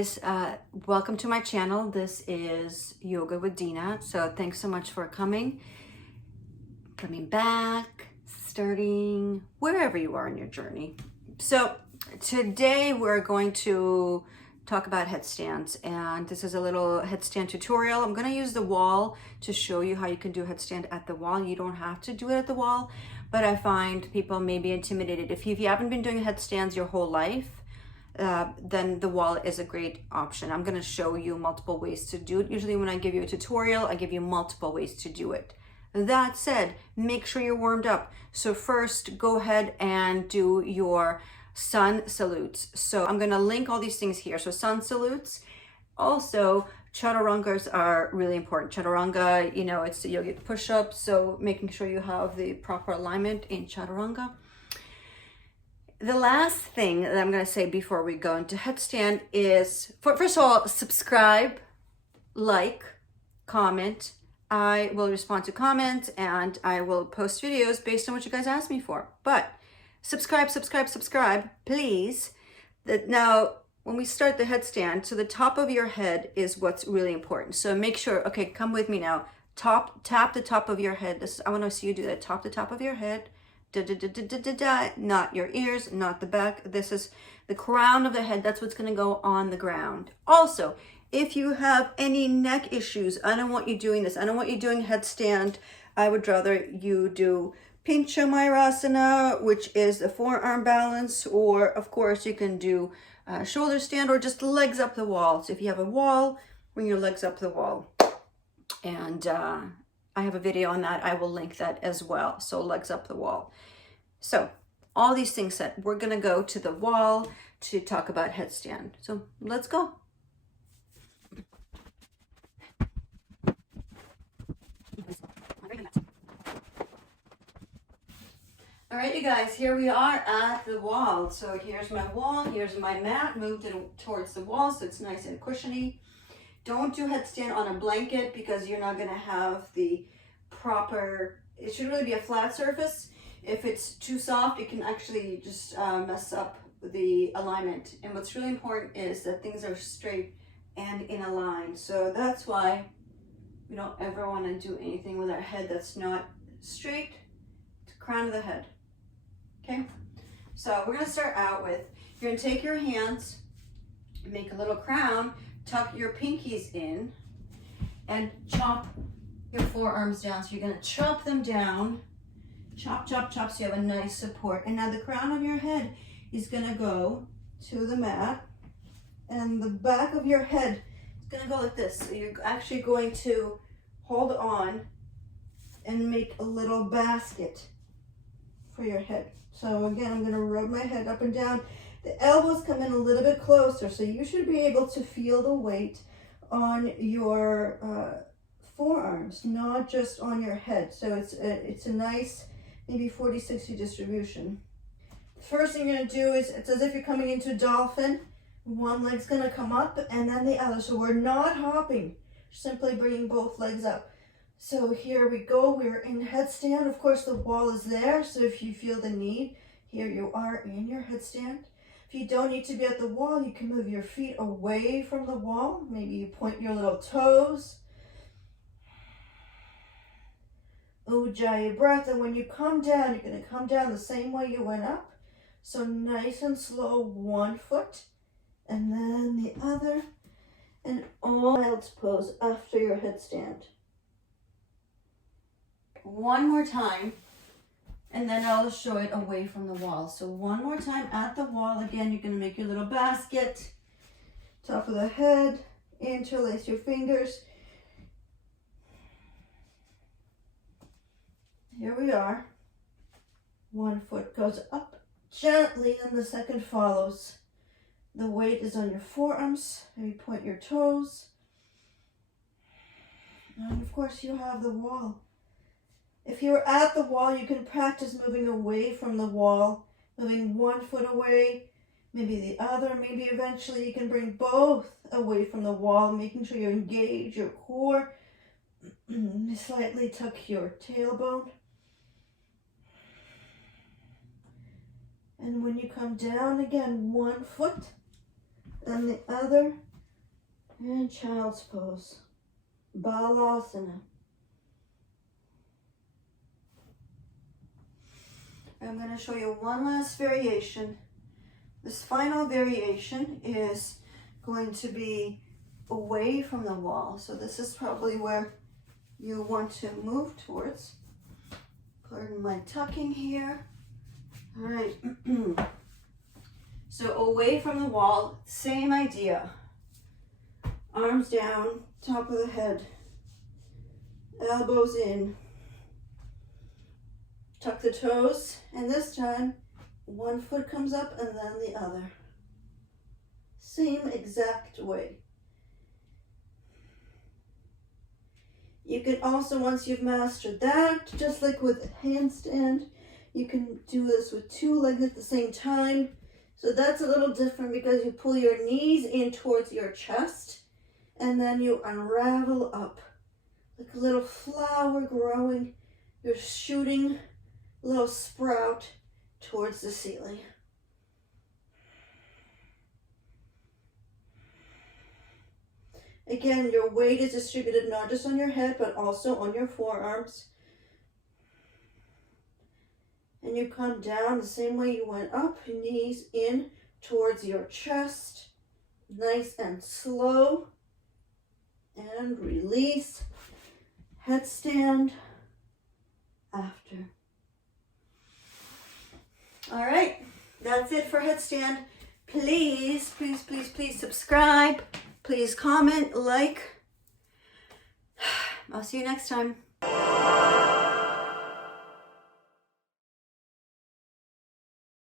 guys, welcome to my channel. This is Yoga with Deena. So thanks so much for coming back, starting wherever you are in your journey. So today we're going to talk about headstands, and this is a little headstand tutorial. I'm going to use the wall to show you how you can do headstand at the wall. You don't have to do it at the wall, but I find people may be intimidated. If you haven't been doing headstands your whole life, then the wall is a great option. I'm going to show you multiple ways to do it. Usually when I give you a tutorial, I give you multiple ways to do it. That said, make sure you're warmed up. So first, go ahead and do your sun salutes. So I'm going to link all these things here. So sun salutes. Also, chaturangas are really important. Chaturanga, you know, it's the yogic push-up. So making sure you have the proper alignment in chaturanga. The last thing that I'm going to say before we go into headstand is, first of all, subscribe, like, comment. I will respond to comments and I will post videos based on what you guys ask me for. But subscribe, please. Now, when we start the headstand, so the top of your head is what's really important. So make sure, okay, come with me now. Tap the top of your head. I want to see you do that. Tap the top of your head. Not your ears, not the back. This is the crown of the head. That's what's going to go on the ground. Also, if you have any neck issues, I don't want you doing this. I don't want you doing headstand. I would rather you do Pincha Mayurasana, which is the forearm balance, or of course you can do shoulder stand or just legs up the wall. So if you have a wall, bring your legs up the wall. And I have a video on that. I will link that as well. So legs up the wall. So all these things said, we're going to go to the wall to talk about headstand. So let's go. All right, you guys, here we are at the wall. So here's my wall, here's my mat, moved it towards the wall so it's nice and cushiony. Don't do headstand on a blanket because you're not gonna have the proper, it should really be a flat surface. If it's too soft, it can actually just mess up the alignment. And what's really important is that things are straight and in a line. So that's why we don't ever wanna do anything with our head that's not straight to the crown of the head. Okay, so we're going to start out with, you're going to take your hands, make a little crown, tuck your pinkies in, and chop your forearms down. So you're going to chop them down, chop, so you have a nice support. And now the crown of your head is going to go to the mat, and the back of your head is going to go like this. So you're actually going to hold on and make a little basket for your head. So again, I'm going to rub my head up and down. The elbows come in a little bit closer, so you should be able to feel the weight on your forearms, not just on your head. So it's a nice, maybe 40-60 distribution. The first thing you're going to do is, it's as if you're coming into dolphin. One leg's going to come up and then the other. So we're not hopping, simply bringing both legs up. So here we go, we're in headstand. Of course, the wall is there, so if you feel the need, here you are in your headstand. If you don't need to be at the wall, you can move your feet away from the wall. Maybe you point your little toes. Ujjayi breath, and when you come down, you're going to come down the same way you went up. So nice and slow, one foot, and then the other, and all child's pose after your headstand. One more time, and then I'll show it away from the wall. So one more time at the wall. Again, you're going to make your little basket, top of the head, interlace your fingers. Here we are. One foot goes up gently, and the second follows. The weight is on your forearms. Maybe point your toes. And of course, you have the wall. If you're at the wall, you can practice moving away from the wall, moving one foot away, maybe the other. Maybe eventually you can bring both away from the wall, making sure you engage your core. Slightly tuck your tailbone. And when you come down again, one foot, then the other, And child's pose. Balasana. I'm going to show you one last variation. This final variation is going to be away from the wall. So this is probably where you want to move towards. Pardon my tucking here. All right. So away from the wall, same idea. Arms down, top of the head. Elbows in. Tuck the toes, and this time one foot comes up and then the other. Same exact way. You can also, once you've mastered that, just like with handstand, you can do this with 2 legs at the same time. So that's a little different because you pull your knees in towards your chest and then you unravel up like a little flower growing. You're shooting a little sprout towards the ceiling. Again, your weight is distributed not just on your head, but also on your forearms. And you come down the same way you went up, knees in towards your chest. Nice and slow. And release. Headstand after. All right, that's it for headstand. Please, please, please, please subscribe. Please comment, like. I'll see you next time.